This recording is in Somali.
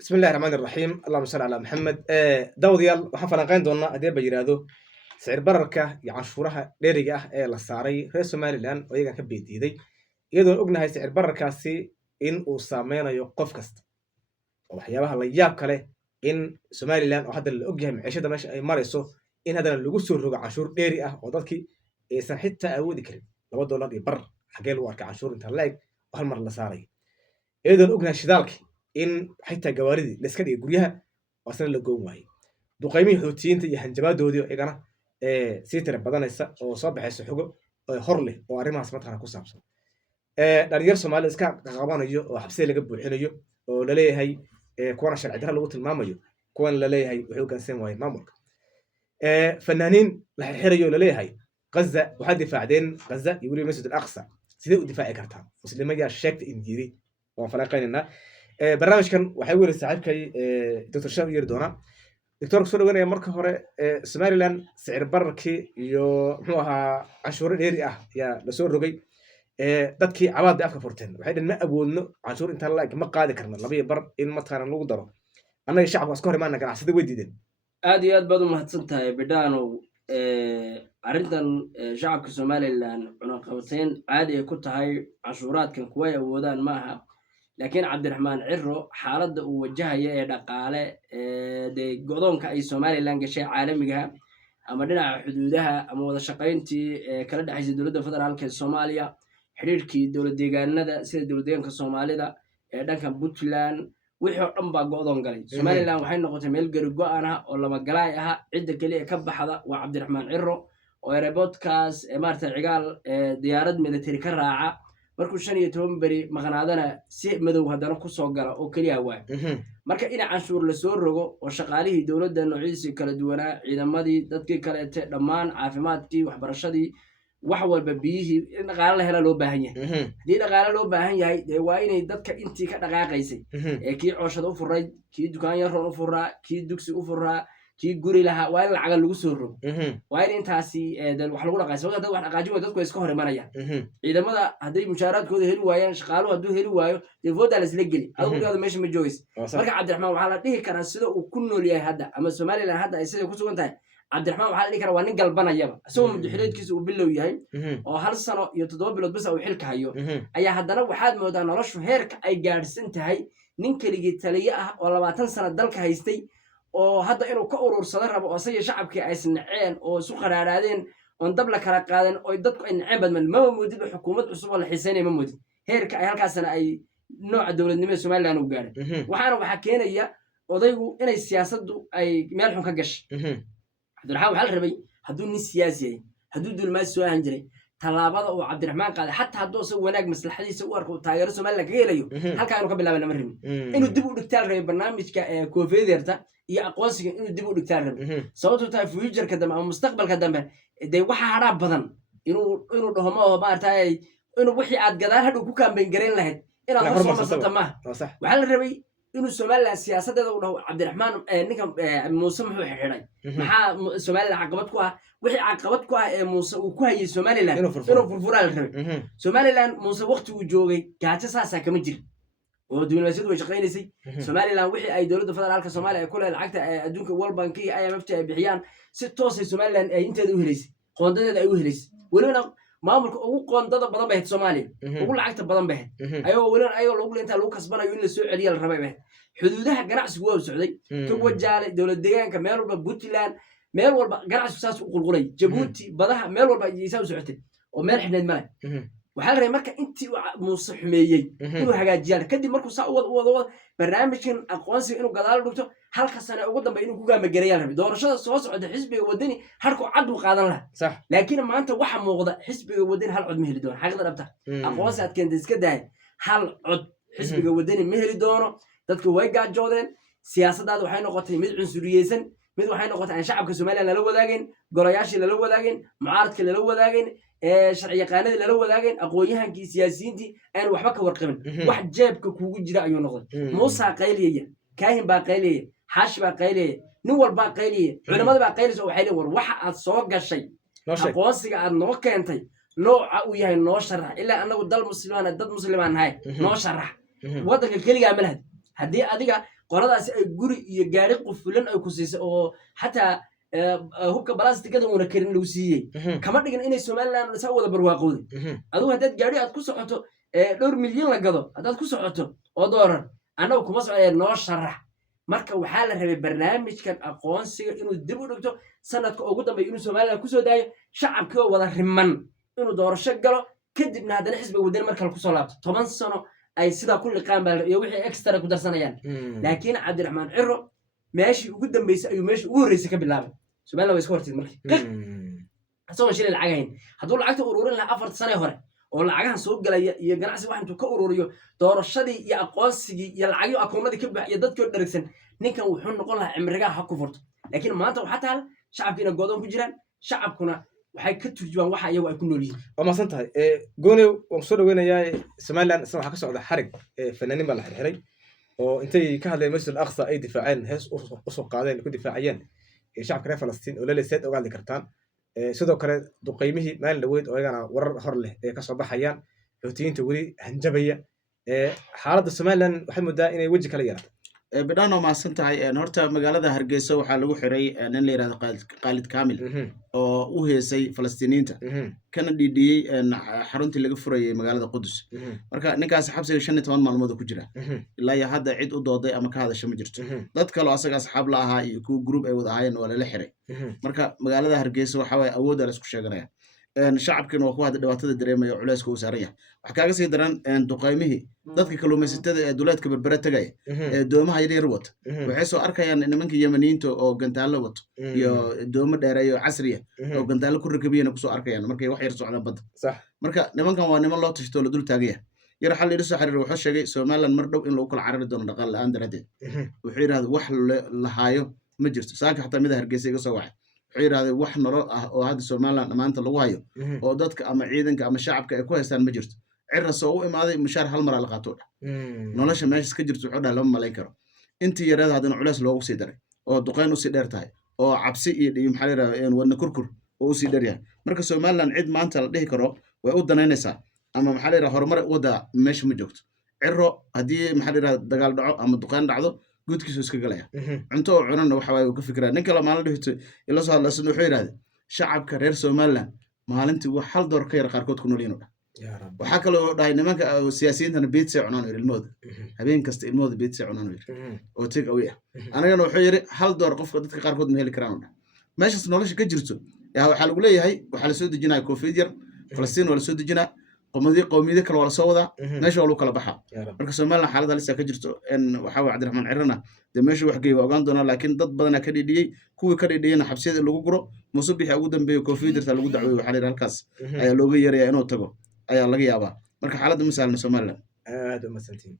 بسم الله الرحمن الرحيم اللهم صل على محمد دawadayaal waxaan falanqayn doonaa haddii ba yiraahdo sicir bararka iyo canshuuraha dheeriga ah ee la saaray reer Somaliland oo iyaga ka beediday iyadoo ognahay sicir bararkaasi in uu saameynayo qof kasta oo waxyaabaha la yaab kale in Somaliland oo hadda la ogyahay maciishada meesha ay marayso in hadana lagu soo rogo canshuur dheeri ah oo dadkii aysan xitaa awoodi karin $2 iyo bar xagee lagu arkaa canshuur inta leeg hal mar la saaray iyadoo ognahay shidaalkii in xitaa gawaaridii la iska dhigay guryaha wasna la goon waayay duqaymihii xoutiyiinta iyo hanjabaadoodii igana sii tira badanaysa oo soo baxaysa xogo hor leh oo arrimahaas mataqana ku saabsan dhalinyar Soomaali iska qabanayo oo xabsiga laga buuxinayo oo la leeyahay kuwana sharci darro lagu tilmaamayo kuwan la leeyahay wuxuu gansan waayay maamulka fanaaniin la xirxirayo la leeyahay Gaza waxa difaacdeen Gaza iyo wali Masjid al-Aqsa sidee u difaaci kartaa muslimiinta sheegta in diiday oo falanqaynayna barnaamijkan waxay weli saaxiibkay Dr. Shah yiri doona Dr. soo dhawaanaya marka hore Somaliland sicir bararkii iyo muxuu ahaa canshuur dheeri ah yaa la soo rogay dadkii cabaad afka furteen waxay dhan ma awoodno canshuur inta la ma qaadi karna laba bar in matqaran lagu daro annaga shacabku iska hor imaana ganacsada way diideen aad iyo aad baad u mahadsantahay bidhaano arrintan shacabka Somaliland cunaqabateyn caadi ay ku tahay canshuuraadkan kuwa ay awoodaan maaha laakiin Cabdiraxmaan Cirro xaaladda uu wajahayo ee dhaqaale de go'doonka ay Somaliland gashay caalamiga ama dhinaca xuduudaha ama wada shaqayntii kala dhaxaysay dowladda federaalka ee Soomaaliya xiriirkii dowlad deegaanada sida dowlad deegaanka Soomaalida ee dhanka Puntland wixii oo dhan baa go'doon galay Somaliland waxay noqotay meel gari go'an ah oo lama galaay ah cidda kaliya ka baxda waa Cabdiraxmaan Cirro oo airportkaas maarta cigaal diyaarad military ka raaca markuu 15 bari maqnaadana si madow hadana ku soo gala oo kaliya waa marka in canshuur la soo rogo oo shaqaalihii dawladda noocyadiisa kala duwanaa ciidamadii dadkii kale ee dhammaan caafimaadkii waxbarashadii wax walba biyihii in dhaqaale la helo loo baahan yahay hadii dhaqaale loo baahan yahay waa inay dadka intii ka dhaqaaqaysay ee kii cooshada u furay kii dukaan yar u furaa kii dugsi u furaa kii guri laha waa in lacag lagu soo rogo waa in intaasi wax lagu dhaqaayso dad wax dhaqaajin way dadku iska hor imanayaan ciidamada haday mushaaraadkooda heli waayaan shaqaaluhu haduu heli waayo devoda la isla geli adigu meesha ma joogays marka Cabdiraxmaan waxa la dhihi karaa sida uu ku nool yahay hadda ama Somaliland hadda ay sida ku sugan tahay Cabdiraxmaan waxa la dhihi karaa waa nin galbanayaba asoo mudxileedkiisa uu bilow yahay oo hal sano iyo 7 bilood bas uu xilka hayo ayaa haddana waxaad moodaa noloshu heerka ay gaarsan tahay nin keligii taliye ah oo 20 sano dalka haystay oo hadda inuu ka urursado rabo oo say shacabkii ay isnaceen oo isu qaraaraadeen oo dab la kala qaadan oo dadku ay naceen badman ma moodid xukuumad cusub oo la xiiseynay ma moodid heerka ay halkaasna ay nooca dawladnimada Somaliland u gaaray waxa keenaya odaygu inay siyaasaddu ay meel xun ka gashay Cabdiraxmaan waxa la rabay hadduu nin siyaasi yahay hadduu dulmaad soo ahan jiray talaabada oo Cabdiraxmaan qaaday hatta hadduu soo wanaag maslaxadiisa u arko taageero Somaliland ka helayo halka inuu ka bilaabay lama rabin inuu dib u dhigtaal rabay barnaamijka koofeederta iyo aqoonsiga inuu dib u dhigtaal rabay sababtoo tahay future-ka dambe ama mustaqbalka dambe day waxa hadha badan inuu dhahomo oo maartay inuu wixii aad gadaal hadhow ku kaambeyn gareyn lahayd inaad hormarsato ma waxa la rabay inuu Somaliland siyaasadeeda u dhaho Cabdiraxmaan ninka Muuse muxuu xidhay maxaa Somaliland caqabad ku ah wixii caqabad ku ah ee Muuse uu ku hayay Somaliland inuu furfuraa la rabay Somaliland Muuse waqti uu joogay gaajo saasa kama jir oo dawladdu way shaqeynaysay Somaliland wixii ay dawladda federaalka Soomaaliya ku leedahay lacagta adduunka World Bank iyo IMF ay bixiyaan si toos ah Somaliland ay inteeda u helaysay qoondadeeda ay u helaysay waliba maamulka ugu qoondada badan bay Soomaaliya ugu lacagta badan bay ayuu lagu leeyahay lagu kasbanayo in la soo celiyo la rabay xuduudaha ganacsigu waa socday ka wajaalay dawlad deegaanka meel walba Puntland meel walba ganacsigu saas u qulqulay Djibouti badaha meel walba ay soo socotay oo meel xidneed ma waxa la rabay marka intii Muuse xumeeyay inuu hagaajiyaan kadib markuu saa wado barnaamijkan aqoonsiga inuu gadaal dhigto halka sano ugu dambeeyay inuu ku gaamagarayaan rabay doorashada soo socda xisbiga wadani halka cad u qaadan laha sax laakiin maanta waxa muuqda xisbiga wadani hal cod ma heli doono xaqda dhabta aqoonsi aad keentay iska daay hal cod xisbiga wadani ma heli doono dadku way gaajoodeen siyaasadaadu waxay noqotay mid cunsuriyeysan mid waxay noqotay aan shacabka Soomaaliland la wadaageen golayaashii la wadaageen mucaaradka la wadaageen sharci yaqaanada la wadaageen aqoonyahankii siyaasiyiintii aan waxba ka warqabin wax jeebka kuugu jira ayuu noqday Muuse qayliyay kaahin baa qayliyay xaash baa qayliyay nin walba qayliyay culimada baa qayliyay waxay leeyihiin war waxa aad soo gashay aqoonsiga aad noo keentay nooca uu yahay noo sharax ilaa anagu dal muslimaan dad muslimaan hay noo sharax wadanka kaliya ma lahayd haddii adiga qoladaasi ay guri iyo gaari qufulan ay ku siisay oo xataa hubka balastigada uuna karin lagu siiyey kama dhigin inay somaliland saa wada barwaaqowday adigu haddaad gaari aad ku socoto dhowr milyan la gado haddaad ku socoto oo doorar annagu kuma socdee noo sharax marka waxaa la rabay barnaamijkan aqoonsiga inuu dib u dhigto sanadka ugu dambeeya inuu somaliland kusoo daayo shacabkii oo wada riman inuu doorasho galo kadibna haddana xisbiga wadani mar kale kusoo laabto 10 sano ay sidaa ku liqaan baa iyo wixii extra ku darsanayaan laakiin cabdiraxmaan ciro meeshii ugu dambeysay ayuu meeshii ugu horreysay ka bilaabay somaliland way iska hortid markii asagoo shilay lacag hayn hadduu lacagta ururin lahaa 4 sano hore oo lacagahan soo galaya iyo ganacsi wax intuu ka ururiyo doorashadii iyo aqoonsigii iyo lacagyo akoomadii ka baxay dadkii oo dharagsan ninkan wuxuu noqon lahaa cimrigaa ha ku furto laakiin maanta waxaa taal shacabkiina go'doon ku jiraan shacabkuna waxay ka turjubaan waxa iyagu ay ku nool yihiin waa mahadsan tahay goonow waan soo dhaweynayaa somaliland isna waxaa ka socda xarig fanaaniin baa la xirxiray oo intay ka hadleen masjid al-aqsa ay difaaceen hees usoo qaadeen ku difaacayeen shacabka reer falastiin oo laleeseed oga hadli kartaan sidoo kale duqeymihii maalin dhaweyd oo iyagana warar hor leh ee kasoo baxayaan xoutiyiinta weli hanjabaya xaaladda somaliland waxay moodaa inay weji kala yeelato bidhaan oo mahadsan tahay horta magaalada hargeysa waxaa lagu xiray nin la yidhahdo khaalid kaamil oo u heesay falastiiniyiinta kana dhiidhiyey xaruntii laga furayay magaalada qudus marka ninkaasi xabsiga 15 maalmood ku jira ilaa iyo hadda cid u dooday ama ka hadasha ma jirto dad kaloo asaga asxaab la ahaa iyo kuwa group ay wada ahaayeen oo lala xiray marka magaalada hargeysa waxa waaye awoodda la isku sheeganaya shacabkiina waa kuwa hadda dhibaatada dareemaya oo culayska uu saaran yahay waxaa kaaga sii daran duqeymihii dadka kalluumaysatada ee duleedka berbera tegaya ee doomaha yaryar wata waxay soo arkayaan nimankii yamaniyiinta oo gantaallo wato iyo doomo dheereeyo casriya oo gantaallo ku rakabiyana kusoo arkayaan markay wax yar socdaan badda marka nimankan waa niman loo tashto la dul taagaya yar xal idhi soo xiriir wuxuu sheegay somaliland mar dhow in lagu kala carari doono dhaqaale la'aan daradeed wuxuu yidhahda wax la haayo ma jirto saaka xataa mida hargeysa iga soo wacay wuxuu yidhahday wax nolol ah oo hadda somaliland maanta lagu hayo oo dadka ama ciidanka ama shacabka ay ku haystaan ma jirto cirra soo u imaaday mushaar hal mar la qaato nolosha meeshas ka jirto wuxuu dhahay lama malayn karo intii yareed haddana culays loogu sii daray oo duqeyn usii dheer tahay oo cabsi iyo maxaa la yidhahdaa wadna kurkur oo usii dheer yahay marka somaliland cid maanta la dhihi karo way u danaynaysaa ama maxaa la yidhahdaa horumar wadda meesha ma joogto cirro haddii maxaa la yidhahdaa dagaal dhaco ama duqeyn dhacdo guudkiisu iska galaya cunto oo cunana waxa waaye uu ka fikiraa nin kale maalin dhihito ila soo hadlaysan wuxuu yidhahday shacabka reer somaliland maalintii wax hal door ka yar qaarkood ku nool yihiin waxaa kaloo dhahay nimanka siyaasiyiintana biitsay cunaan yiri ilmooda habeen kasta ilmooda biitsay cunaan yiri oo take away ah anagana wuxuu yiri hal door qofka dadka qaarkood ma heli karaan meeshaas nolosha ka jirto waxaa lagu leeyahay waxaa la soo dejinaya koofiyad yar falastiin waa la soo dejinaa qowmiyada kale waa la soo wadaa meesha waa lagu kala baxaa marka somaliland xaalad halisa ka jirto waxaa waye cabdiraxmaan cirana dee meesha wax geey waa ogaan doonaa laakiin dad badanaa ka dhidhiyey kuwii ka dhidhiyeyna xabsiyada in lagu guro musubixi ugu dambeeya koofiyad yartaa lagu dacweeye waxaa la yidhi halkaas ayaa looga yeerayaa inuu tago ayaa laga yaabaa marka xaaladda ma sahlan somaliland aad u mahadsantiin